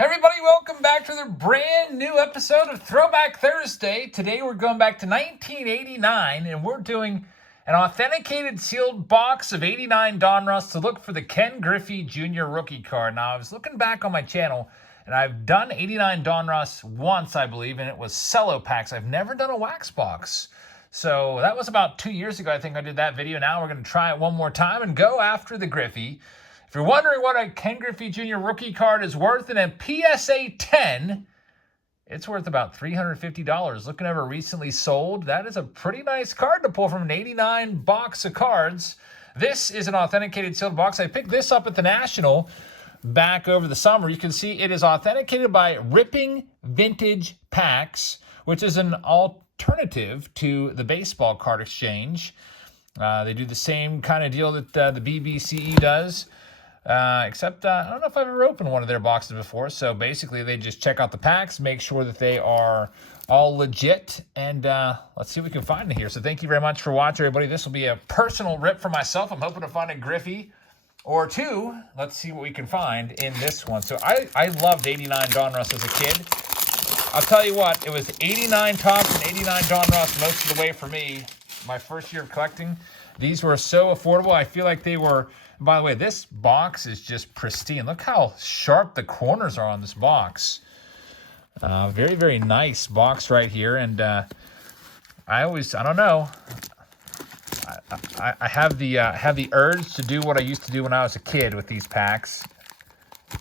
Everybody, welcome back to another brand new episode of Throwback Thursday. Today we're going back to 1989 and we're doing an authenticated sealed box of 89 Donruss to look for the Ken Griffey Jr. rookie card. Now, I was looking back on my channel and I've done 89 Donruss once, I believe, and it was cello packs. I've never done a wax box. So that was about 2 years ago, I think I did that video. Now we're going to try it one more time and go after the Griffey. If you're wondering what a Ken Griffey Jr. rookie card is worth in a PSA 10, it's worth about $350. Looking over recently sold, that is a pretty nice card to pull from an 89 box of cards. This is an authenticated sealed box. I picked this up at the National back over the summer. You can see it is authenticated by Ripping Vintage Packs, which is an alternative to the baseball card exchange. They do the same kind of deal that the BBCE does. Except I don't know if I've ever opened one of their boxes before. So basically they just check out the packs, make sure that they are all legit, and let's see what we can find in here. So thank you very much for watching, everybody. This will be a personal rip for myself. I'm hoping to find a Griffey or two. Let's see what we can find in this one. So I loved 89 Donruss as a kid. I'll tell you what, it was 89 Topps and 89 Donruss most of the way for me. My first year of collecting, these were so affordable. I feel like they were. By the way, this box is just pristine. Look how sharp the corners are on this box. Very, very nice box right here. And I don't know. I have the urge to do what I used to do when I was a kid with these packs,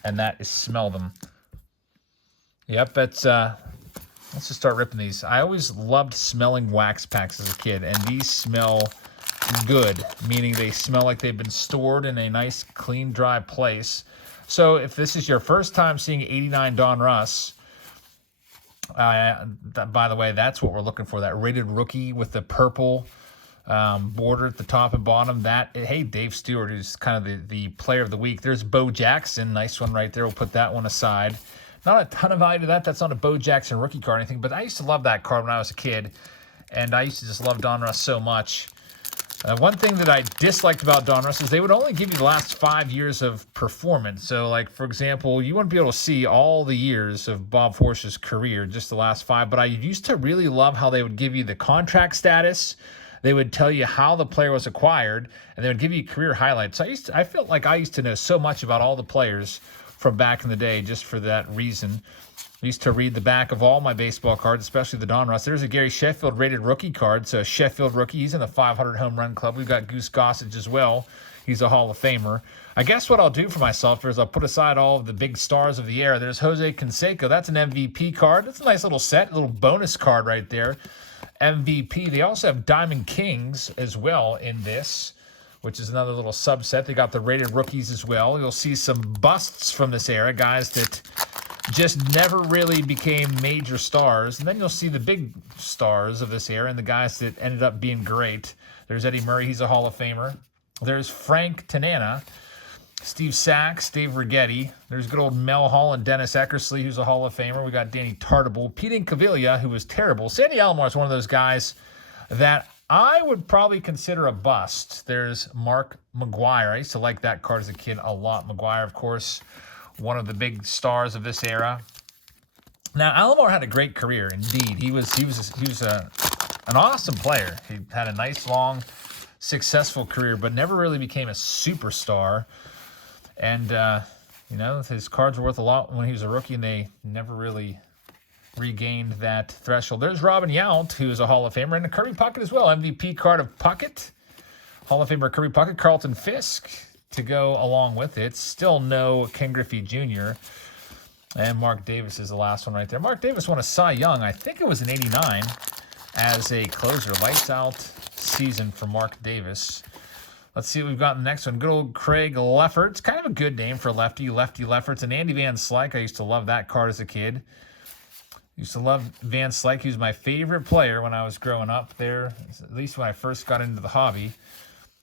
and that is smell them. Yep, let's just start ripping these. I always loved smelling wax packs as a kid, and these smell good, meaning they smell like they've been stored in a nice, clean, dry place. So if this is your first time seeing 89 Donruss, by the way, that's what we're looking for, that rated rookie with the purple border at the top and bottom. Hey, Dave Stewart, who's kind of the player of the week. There's Bo Jackson, nice one right there. We'll put that one aside. Not a ton of value to that. That's not a Bo Jackson rookie card or anything, but I used to love that card when I was a kid, and I used to just love Donruss so much. One thing that I disliked about Donruss is they would only give you the last 5 years of performance. So, like, for example, you wouldn't be able to see all the years of Bob Forsch's career, just the last 5. But I used to really love how they would give you the contract status. They would tell you how the player was acquired, and they would give you career highlights. So I felt like I used to know so much about all the players from back in the day just for that reason. I used to read the back of all my baseball cards, especially the Donruss. There's a Gary Sheffield rated rookie card. So Sheffield rookie, he's in the 500 home run club. We've got Goose Gossage as well. He's a Hall of Famer. I guess what I'll do for myself is I'll put aside all of the big stars of the era. There's Jose Canseco. That's an MVP card. That's a nice little set, a little bonus card right there. MVP. They also have Diamond Kings as well in this, which is another little subset. They got the rated rookies as well. You'll see some busts from this era, guys that just never really became major stars. And then you'll see the big stars of this era and the guys that ended up being great. There's Eddie Murray. He's a Hall of Famer. There's Frank Tanana, Steve Sachs, Dave Righetti. There's good old Mel Hall and Dennis Eckersley, who's a Hall of Famer. We got Danny Tartabull. Pete Incaviglia, who was terrible. Sandy Alomar is one of those guys that I would probably consider a bust. There's Mark McGwire. I used to like that card as a kid a lot. McGwire, of course, one of the big stars of this era. Now, Alomar had a great career, indeed. He was an awesome player. He had a nice, long, successful career, but never really became a superstar. And, his cards were worth a lot when he was a rookie, and they never really regained that threshold. There's Robin Yount, who's a Hall of Famer, and a Kirby Puckett as well. MVP card of Puckett. Hall of Famer Kirby Puckett. Carlton Fisk to go along with it. Still no Ken Griffey Jr. And Mark Davis is the last one right there. Mark Davis won a Cy Young. I think it was in '89 as a closer. Lights out season for Mark Davis. Let's see what we've got in the next one. Good old Craig Lefferts. Kind of a good name for lefty Lefferts. And Andy Van Slyke. I used to love that card as a kid. Used to love Van Slyke. He was my favorite player when I was growing up there, at least when I first got into the hobby.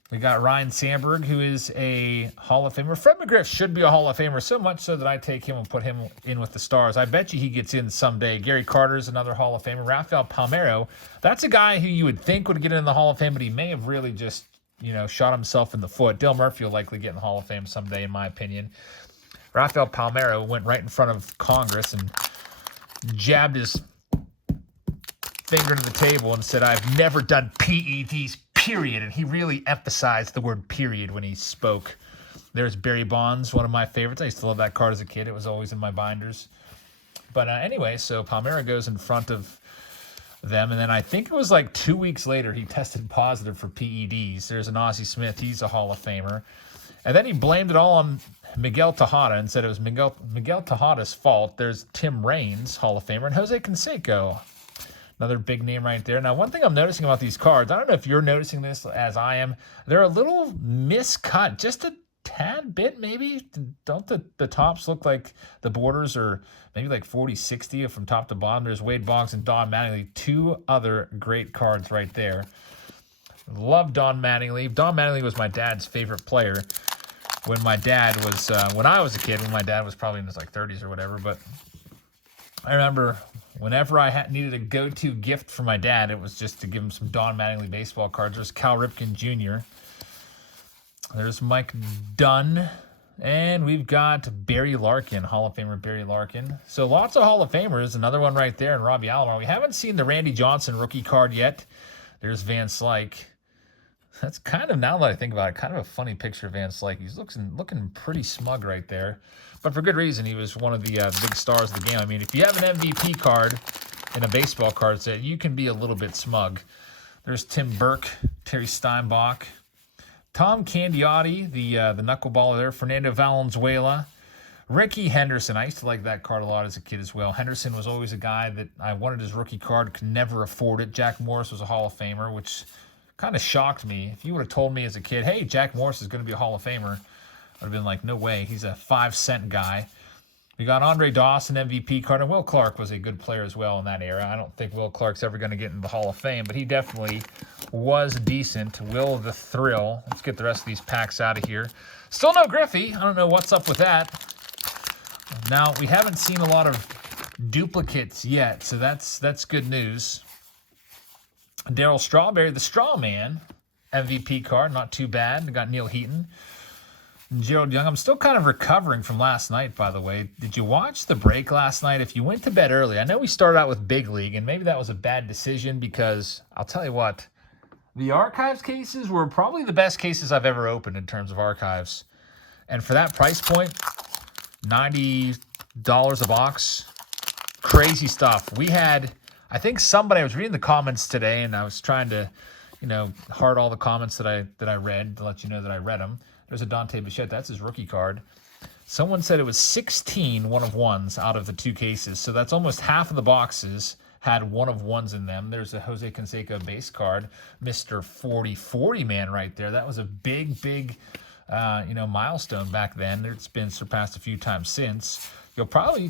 We got Ryan Sandberg, who is a Hall of Famer. Fred McGriff should be a Hall of Famer, so much so that I take him and put him in with the stars. I bet you he gets in someday. Gary Carter's another Hall of Famer. Rafael Palmeiro, that's a guy who you would think would get in the Hall of Fame, but he may have really just, shot himself in the foot. Dale Murphy will likely get in the Hall of Fame someday, in my opinion. Rafael Palmeiro went right in front of Congress and jabbed his finger to the table and said, "I've never done PEDs, period." And he really emphasized the word period when he spoke. There's Barry Bonds, one of my favorites. I used to love that card as a kid. It was always in my binders. But anyway, so Palmeiro goes in front of them, and then I think it was like 2 weeks later he tested positive for PEDs. There's an Ozzie Smith. He's a Hall of Famer. And then he blamed it all on Miguel Tejada and said it was Miguel Tejada's fault. There's Tim Raines, Hall of Famer, and Jose Canseco, another big name right there. Now, one thing I'm noticing about these cards, I don't know if you're noticing this as I am, they're a little miscut, just a tad bit maybe. Don't the tops look like the borders are maybe like 40-60 from top to bottom? There's Wade Boggs and Don Mattingly, two other great cards right there. Love Don Mattingly. Don Mattingly was my dad's favorite player when my dad was, when I was a kid, when my dad was probably in his like 30s or whatever. But I remember whenever I needed a go-to gift for my dad, it was just to give him some Don Mattingly baseball cards. There's Cal Ripken Jr., there's Mike Dunn, and we've got Barry Larkin, Hall of Famer Barry Larkin. So lots of Hall of Famers. Another one right there, and Robbie Alomar. We haven't seen the Randy Johnson rookie card yet. There's Van Slyke. That's kind of, now that I think about it, kind of a funny picture of Van Slyke. He's looking pretty smug right there, but for good reason. He was one of the big stars of the game. I mean, if you have an MVP card in a baseball card set, you can be a little bit smug. There's Tim Burke, Terry Steinbach, Tom Candiotti, the knuckleballer there, Fernando Valenzuela, Ricky Henderson. I used to like that card a lot as a kid as well. Henderson was always a guy that I wanted his rookie card, could never afford it. Jack Morris was a Hall of Famer, which kind of shocked me. If you would have told me as a kid, hey, Jack Morris is going to be a Hall of Famer, I would have been like, no way. He's a 5-cent guy. We got Andre Dawson, MVP card, and Will Clark was a good player as well in that era. I don't think Will Clark's ever going to get into the Hall of Fame, but he definitely was decent. Will the Thrill. Let's get the rest of these packs out of here. Still no Griffey. I don't know what's up with that. Now, we haven't seen a lot of duplicates yet, so that's good news. Darryl Strawberry, the Straw Man, MVP card, not too bad. We got Neil Heaton. Gerald Young. I'm still kind of recovering from last night, by the way. Did you watch the break last night? If you went to bed early, I know we started out with Big League, and maybe that was a bad decision because I'll tell you what, the archives cases were probably the best cases I've ever opened in terms of archives. And for that price point, $90 a box, crazy stuff. We had, I think somebody, I was reading the comments today, and I was trying to, heart all the comments that I read to let you know that I read them. There's a Dante Bichette. That's his rookie card. Someone said it was 16 one-of-ones out of the two cases. So that's almost half of the boxes had one-of-ones in them. There's a Jose Canseco base card. Mr. 40-40 man right there. That was a big milestone back then. It's been surpassed a few times since.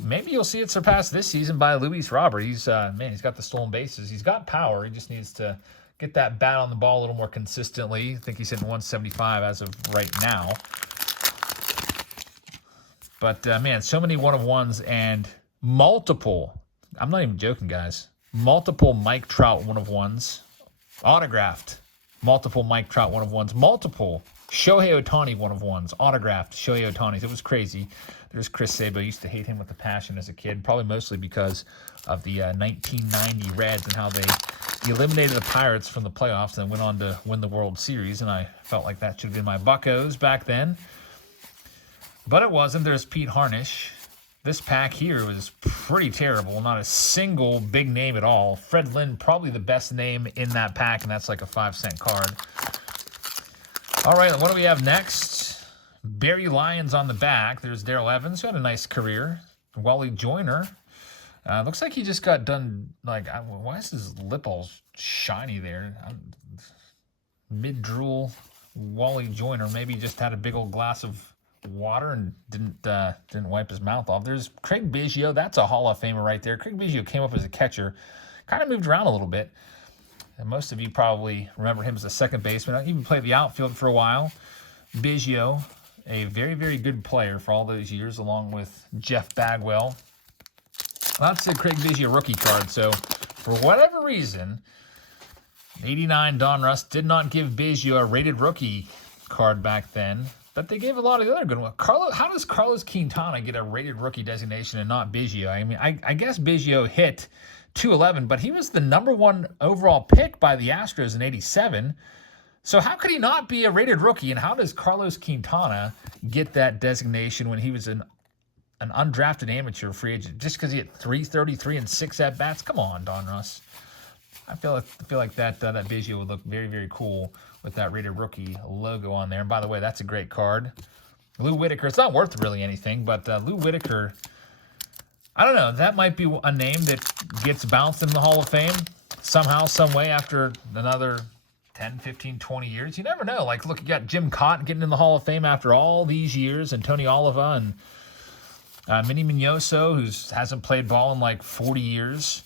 Maybe you'll see it surpassed this season by Luis Robert. He's got the stolen bases. He's got power. He just needs to get that bat on the ball a little more consistently. I think he's hitting 175 as of right now. But, so many one-of-ones and multiple, I'm not even joking, guys, multiple Mike Trout one-of-ones, autographed, multiple Mike Trout one-of-ones, multiple Shohei Ohtani one-of-ones, autographed Shohei Ohtani. It was crazy. There's Chris Sabo. I used to hate him with a passion as a kid, probably mostly because of the 1990 Reds and how they eliminated the Pirates from the playoffs and went on to win the World Series, and I felt like that should have been my Buccos back then. But it wasn't. There's Pete Harnish. This pack here was pretty terrible. Not a single big name at all. Fred Lynn, probably the best name in that pack, and that's like a 5-cent card. All right, what do we have next? Barry Lyons on the back. There's Darrell Evans, who had a nice career. Wally Joyner. Looks like he just got done, why is his lip all shiny there? Mid-drool Wally Joyner. Maybe he just had a big old glass of water and didn't wipe his mouth off. There's Craig Biggio. That's a Hall of Famer right there. Craig Biggio came up as a catcher. Kind of moved around a little bit. And most of you probably remember him as a second baseman. He even played the outfield for a while. Biggio, a very, very good player for all those years, along with Jeff Bagwell. That's a Craig Biggio rookie card. So, for whatever reason, 89 Donruss did not give Biggio a rated rookie card back then. But they gave a lot of the other good ones. How does Carlos Quintana get a rated rookie designation and not Biggio? I mean, I guess Biggio hit 211, but he was the #1 overall pick by the Astros in '87. So how could he not be a rated rookie? And how does Carlos Quintana get that designation when he was an undrafted amateur free agent just because he had 333 and 6 at-bats? Come on, Donruss. I feel like that Biggio would look very, very cool with that rated rookie logo on there. And by the way, that's a great card. Lou Whitaker, it's not worth really anything, but Lou Whitaker, I don't know, that might be a name that gets bounced in the Hall of Fame somehow, some way after another 10, 15, 20 years. You never know. Like, look, you got Jim Cotton getting in the Hall of Fame after all these years, and Tony Oliva, and Minnie Mignoso, who hasn't played ball in like 40 years.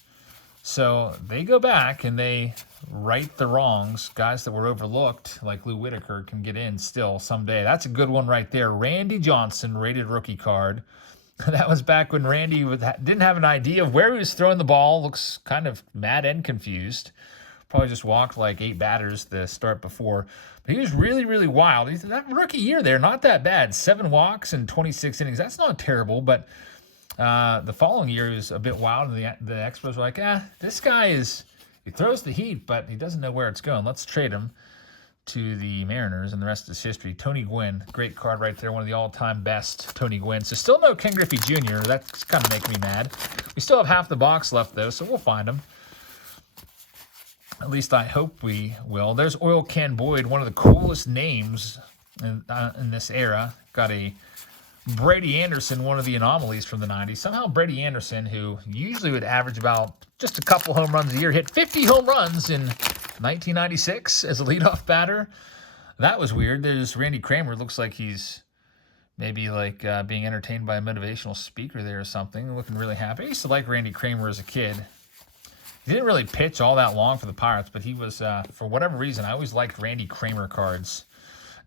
So they go back and they right the wrongs. Guys that were overlooked, like Lou Whitaker, can get in still someday. That's a good one right there. Randy Johnson, rated rookie card. That was back when Randy didn't have an idea of where he was throwing the ball. Looks kind of mad and confused. Probably just walked like 8 batters the start before. But he was really, really wild. That rookie year there, not that bad. 7 walks and 26 innings. That's not terrible, but the following year he was a bit wild, and the experts were like, this guy he throws the heat, but he doesn't know where it's going. Let's trade him to the Mariners, and the rest is history. Tony Gwynn, great card right there, one of the all-time best, Tony Gwynn. So still no Ken Griffey Jr. That's kind of making me mad. We still have half the box left, though, so we'll find him. At least I hope we will. There's Oil Can Boyd, one of the coolest names in this era. Got a Brady Anderson, one of the anomalies from the 90s. Somehow Brady Anderson, who usually would average about just a couple home runs a year, hit 50 home runs in 1996 as a leadoff batter. That was weird. There's Randy Kramer. Looks like he's maybe like being entertained by a motivational speaker there or something. Looking really happy. I used to like Randy Kramer as a kid. He didn't really pitch all that long for the Pirates, but he was, for whatever reason, I always liked Randy Kramer cards.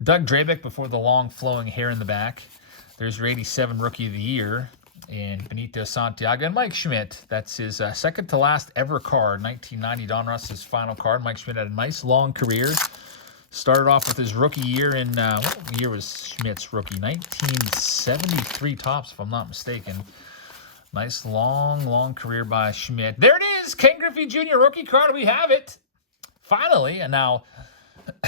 Doug Drabeck before the long flowing hair in the back. There's your 87 Rookie of the Year in Benito Santiago. And Mike Schmidt, that's his second to last ever card, 1990 Donruss' final card. Mike Schmidt had a nice long career. Started off with his rookie year in, what year was Schmidt's rookie? 1973 tops, if I'm not mistaken. Nice long career by Schmidt. There it is, Ken Griffey Jr. rookie card. We have it. Finally. And now,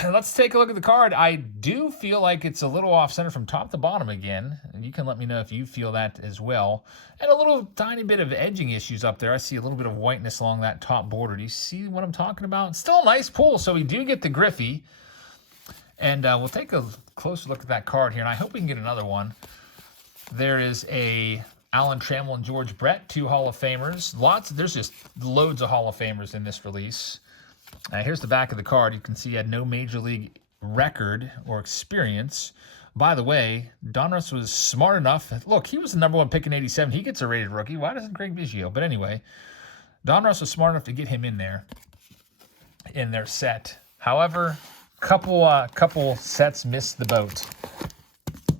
let's take a look at the card. I do feel like it's a little off-center from top to bottom again. And you can let me know if you feel that as well. And a little tiny bit of edging issues up there. I see a little bit of whiteness along that top border. Do you see what I'm talking about? Still a nice pull. So we do get the Griffey. And we'll take a closer look at that card here. And I hope we can get another one. There is a Alan Trammell and George Brett, 2 Hall of Famers. There's just loads of Hall of Famers in this release. Here's the back of the card. You can see he had no major league record or experience. By the way, Donruss was smart enough. Look, he was the #1 pick in '87. He gets a rated rookie. Why doesn't Craig Biggio? But anyway, Donruss was smart enough to get him in their set. However, couple sets missed the boat.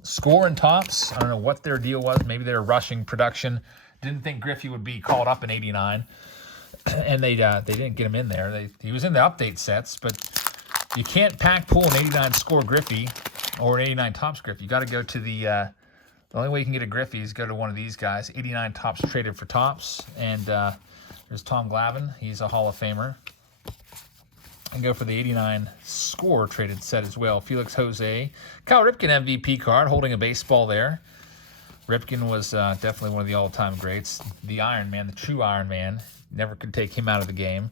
Score and tops, I don't know what their deal was. Maybe they were rushing production. Didn't think Griffey would be called up in '89. And they didn't get him in there. He was in the update sets, but you can't pack pull an 89 score Griffey or an 89 tops Griffey. You got to go to the only way you can get a Griffey is go to one of these guys. 89 tops traded for tops. And there's Tom Glavine. He's a Hall of Famer. And go for the 89 score traded set as well. Felix Jose. Cal Ripken MVP card holding a baseball there. Ripken was definitely one of the all-time greats. The Iron Man, the true Iron Man. Never could take him out of the game.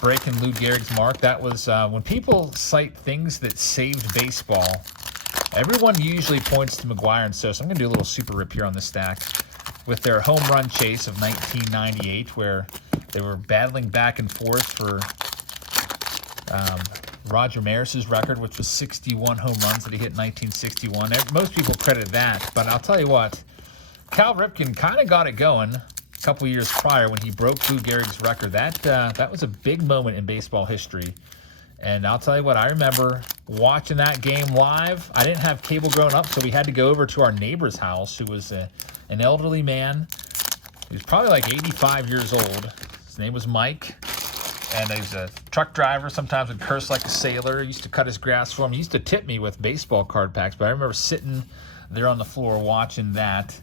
Breaking Lou Gehrig's mark. That was when people cite things that saved baseball. Everyone usually points to McGwire and Sosa. I'm going to do a little super rip here on this stack with their home run chase of 1998, where they were battling back and forth for Roger Maris's record, which was 61 home runs that he hit in 1961. Most people credit that, but I'll tell you what. Cal Ripken kind of got it going a couple years prior when he broke Lou Gehrig's record. That was a big moment in baseball history. And I'll tell you what, I remember watching that game live. I didn't have cable growing up, so we had to go over to our neighbor's house, who was an elderly man. He was probably like 85 years old. His name was Mike. And he was a truck driver, sometimes would curse like a sailor. He used to cut his grass for him. He used to tip me with baseball card packs, but I remember sitting there on the floor watching that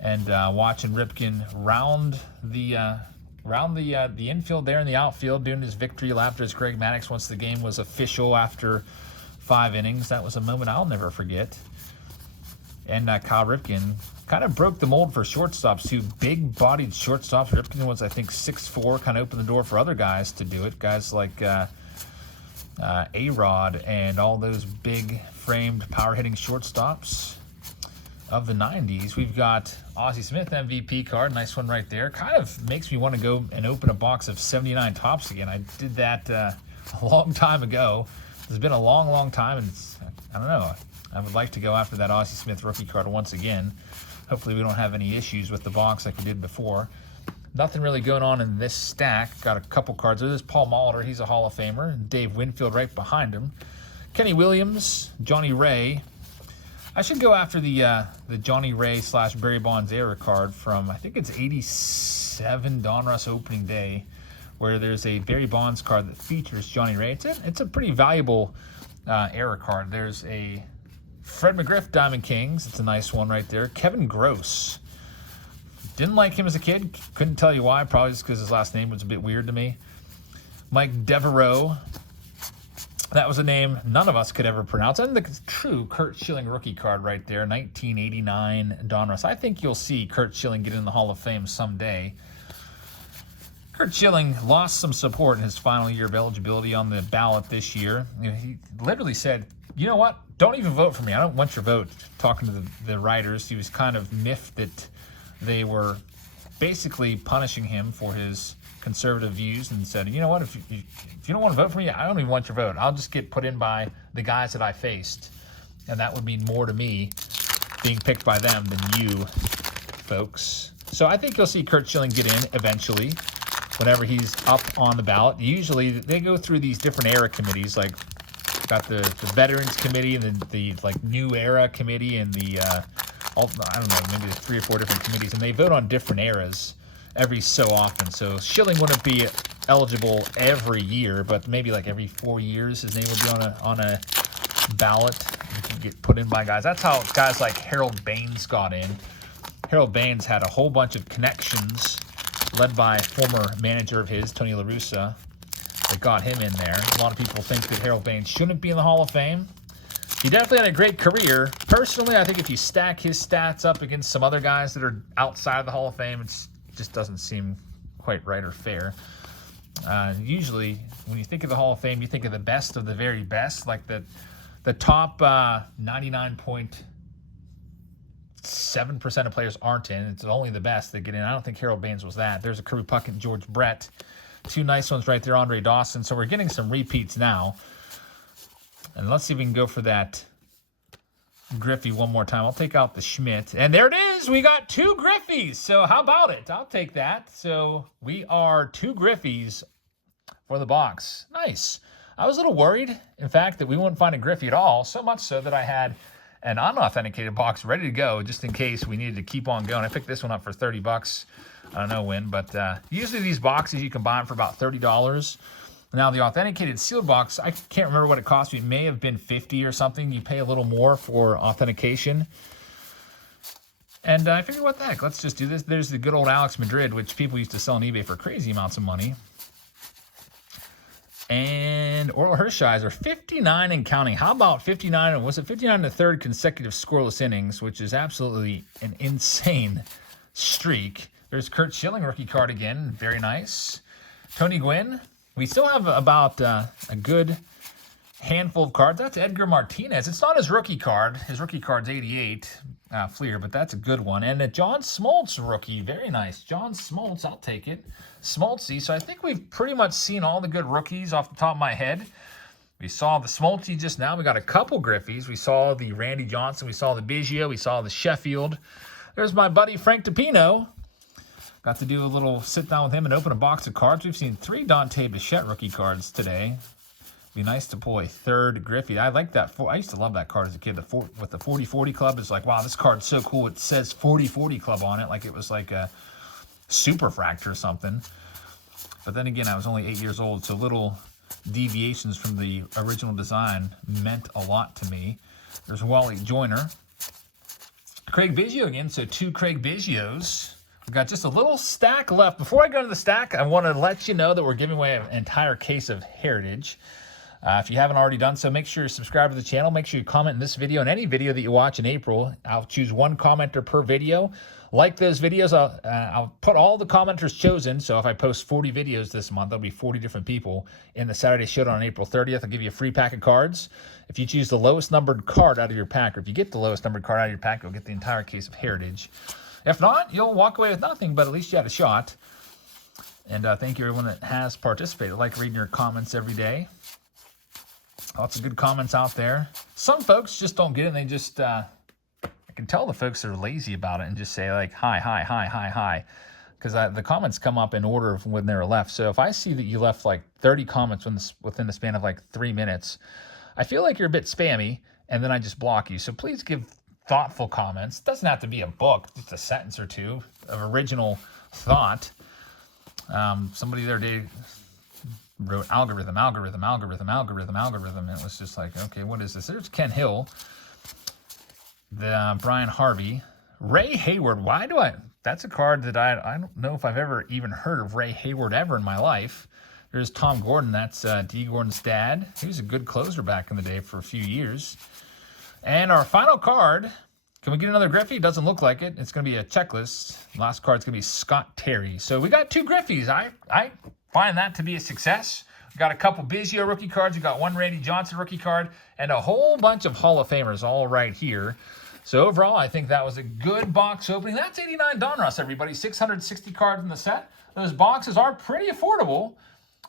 and watching Ripken round the infield there in the outfield, doing his victory lap as Greg Maddux once the game was official after 5 innings. That was a moment I'll never forget. And Kyle Ripken kind of broke the mold for shortstops, too. Big-bodied shortstops. Ripken was, I think, 6'4", kind of opened the door for other guys to do it. Guys like A-Rod and all those big-framed, power-hitting shortstops of the 90s. We've got Ozzie Smith MVP card. Nice one right there. Kind of makes me want to go and open a box of 79 Topps again. I did that a long time ago. It's been a long, long time, and I don't know. I would like to go after that Ozzie Smith rookie card once again. Hopefully we don't have any issues with the box like we did before. Nothing really going on in this stack. Got a couple cards. There's Paul Molitor. He's a Hall of Famer. Dave Winfield right behind him. Kenny Williams, Johnny Ray. I should go after the Johnny Ray / Barry Bonds era card from, I think it's 87 Donruss opening day, where there's a Barry Bonds card that features Johnny Ray. It's a pretty valuable era card. There's a Fred McGriff Diamond Kings. It's a nice one right there. Kevin Gross. Didn't like him as a kid. Couldn't tell you why. Probably just because his last name was a bit weird to me. Mike Devereaux. That was a name none of us could ever pronounce. And the true Curt Schilling rookie card right there. 1989 Donruss. I think you'll see Curt Schilling get in the Hall of Fame someday. Curt Schilling lost some support in his final year of eligibility on the ballot this year. He literally said, you know what? Don't even vote for me. I don't want your vote. Talking to the writers, he was kind of miffed that they were basically punishing him for his conservative views and said, you know what? If you don't want to vote for me, I don't even want your vote. I'll just get put in by the guys that I faced. And that would mean more to me being picked by them than you folks. So I think you'll see Curt Schilling get in eventually whenever he's up on the ballot. Usually they go through these different era committees, like got the Veterans Committee and the like New Era Committee and the I don't know, maybe there's 3 or 4 different committees, and they vote on different eras every so often. So Schilling wouldn't be eligible every year, but maybe like every 4 years his name would be on a ballot. He can get put in by guys. That's how guys like Harold Baines got in. Harold Baines had a whole bunch of connections led by former manager of his, Tony La Russa, that got him in there. A lot of people think that Harold Baines shouldn't be in the Hall of Fame. He definitely had a great career. Personally, I think if you stack his stats up against some other guys that are outside of the Hall of Fame, it just doesn't seem quite right or fair. Usually, when you think of the Hall of Fame, you think of the best of the very best, like the top 99.7% of players aren't in. It's only the best that get in. I don't think Harold Baines was that. There's a Kirby Puckett, George Brett. 2 nice ones right there, Andre Dawson. So we're getting some repeats now. And let's see if we can go for that Griffey one more time. I'll take out the Schmidt. And there it is. We got 2 Griffeys. So how about it? I'll take that. So we are 2 Griffeys for the box. Nice. I was a little worried, in fact, that we wouldn't find a Griffey at all. So much so that I had an unauthenticated box ready to go just in case we needed to keep on going. I picked this one up for $30. I don't know when, but usually these boxes you can buy them for about $30. Now the authenticated sealed box, I can't remember what it cost me. It may have been $50 or something. You pay a little more for authentication. And I figured, what the heck? Let's just do this. There's the good old Alex Madrid, which people used to sell on eBay for crazy amounts of money. And Orel Hershiser, 59 and counting. How about 59? Was it 59 in the 3rd consecutive scoreless innings, which is absolutely an insane streak. There's Curt Schilling rookie card again. Very nice. Tony Gwynn. We still have about a good handful of cards. That's Edgar Martinez. It's not his rookie card. His rookie card's 88 Fleer, but that's a good one. And a John Smoltz rookie. Very nice. John Smoltz, I'll take it. Smoltzy. So I think we've pretty much seen all the good rookies off the top of my head. We saw the Smoltzy just now. We got a couple Griffies. We saw the Randy Johnson. We saw the Biggio. We saw the Sheffield. There's my buddy Frank DiPino. Got to do a little sit down with him and open a box of cards. We've seen 3 Dante Bichette rookie cards today. Be nice to pull a 3rd Griffey. I like that. I used to love that card as a kid. With the 40-40 Club, it's like, wow, this card's so cool. It says 40-40 Club on it, like it was like a super fractor or something. But then again, I was only 8 years old, so little deviations from the original design meant a lot to me. There's Wally Joyner. Craig Biggio again, so 2 Craig Biggios. We've got just a little stack left. Before I go to the stack, I want to let you know that we're giving away an entire case of Heritage. If you haven't already done so, make sure you subscribe to the channel. Make sure you comment in this video and any video that you watch in April. I'll choose 1 commenter per video. Like those videos, I'll put all the commenters chosen. So if I post 40 videos this month, there'll be 40 different people in the Saturday Showdown on April 30th. I'll give you a free pack of cards. If you choose the lowest numbered card out of your pack, or if you get the lowest numbered card out of your pack, you'll get the entire case of Heritage. If not, you'll walk away with nothing, but at least you had a shot. And thank you everyone that has participated. I like reading your comments every day. Lots of good comments out there. Some folks just don't get it, and they just, I can tell the folks are lazy about it and just say like, hi, hi, hi, hi, hi. Because the comments come up in order of when they're left. So if I see that you left like 30 comments within the span of like 3 minutes, I feel like you're a bit spammy, and then I just block you. So please give thoughtful comments. It doesn't have to be a book, just a sentence or two of original thought. Somebody the other day wrote algorithm, algorithm, algorithm, algorithm, algorithm. And it was just like, okay, what is this? There's Ken Hill, the Brian Harvey, Ray Hayward. That's a card that I don't know if I've ever even heard of Ray Hayward ever in my life. There's Tom Gordon. That's D. Gordon's dad. He was a good closer back in the day for a few years. And our final card, can we get another Griffey? Doesn't look like it. It's going to be a checklist. Last card's going to be Scott Terry. So we got 2 Griffeys. I find that to be a success. We got a couple Biggio rookie cards. We got 1 Randy Johnson rookie card and a whole bunch of Hall of Famers all right here. So overall, I think that was a good box opening. That's 89 Donruss, everybody. 660 cards in the set. Those boxes are pretty affordable.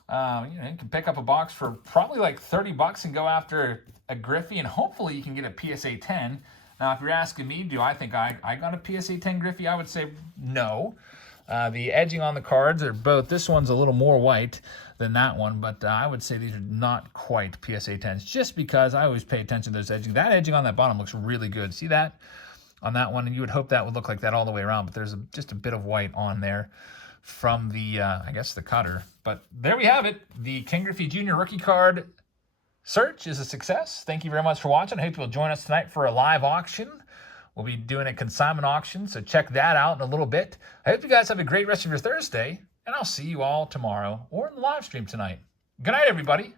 You can pick up a box for probably like $30 and go after a Griffey, and hopefully you can get a PSA 10. Now, if you're asking me, do I think I got a PSA 10 Griffey? I would say no. The edging on the cards are both, this one's a little more white than that one, but I would say these are not quite PSA 10s, just because I always pay attention to those edging. That edging on that bottom looks really good. See that on that one? And you would hope that would look like that all the way around, but there's just a bit of white on there from the, I guess, the cutter. But there we have it. The Ken Griffey Jr. rookie card search is a success. Thank you very much for watching. I hope you'll join us tonight for a live auction. We'll be doing a consignment auction, so check that out in a little bit. I hope you guys have a great rest of your Thursday, and I'll see you all tomorrow or in the live stream tonight. Good night, everybody.